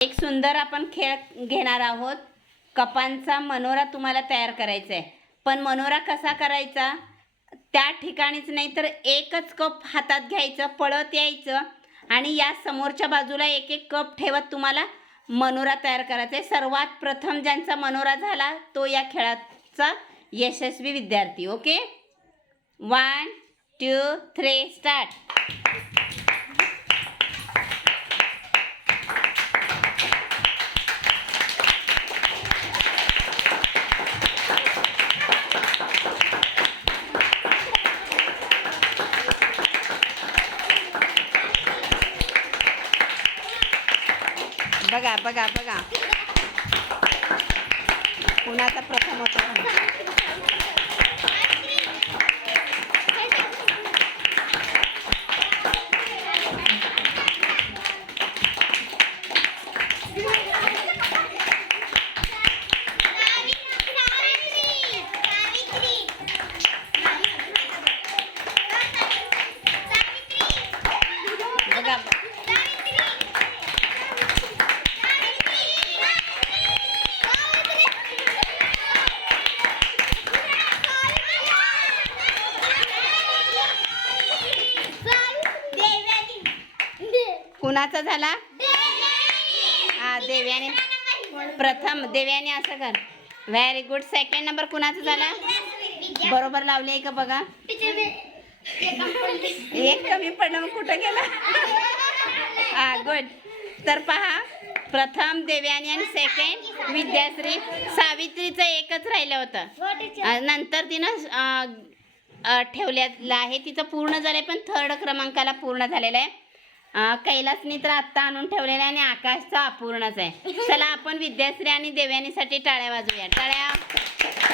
एक सुंदर आपण खेळ घेणार आहोत. कपांचा मनोरा तुम्हाला तयार करायचा आहे पण मनोरा कसा करायचा? त्या ठिकाणीच नाही तर एकच कप हातात घ्यायचं पळत यायचं आणि या समोरच्या बाजूला एक एक कप ठेवत तुम्हाला मनोरा तयार करायचा आहे सर्वात प्रथम ज्यांचा मनोरा झाला तो या खेळाचा यशस्वी विद्यार्थी. Okay? One two three start बघा बघा बघा कुणाचा प्रथम होता बघा कुणाचा झाला? हा देव्याने. प्रथम देव्याने असं कर. व्हेरी गुड सेकंड नंबर कुणाचा झाला? बरोबर लावली आहे का बघा? एक कमी पडलं मग कुठं गेला? हा गुड तर पहा प्रथम देव्यानी आणि सेकंड विद्याश्री सावित्रीचं एकच राहिलं होतं. अ, नंतर तिनं ठेवलेलं आहे. तिचं पूर्ण झालंय पण थर्ड क्रमांकाला पूर्ण झालेलं आहे. कैलासनी तर आत्ता आणून ठेवलेलं आहे आणि आकाशचा अपूर्णच आहे. चला आपण विद्याश्री आणि देव्यानीसाठी टाळ्या वाजवूया. टाळ्या!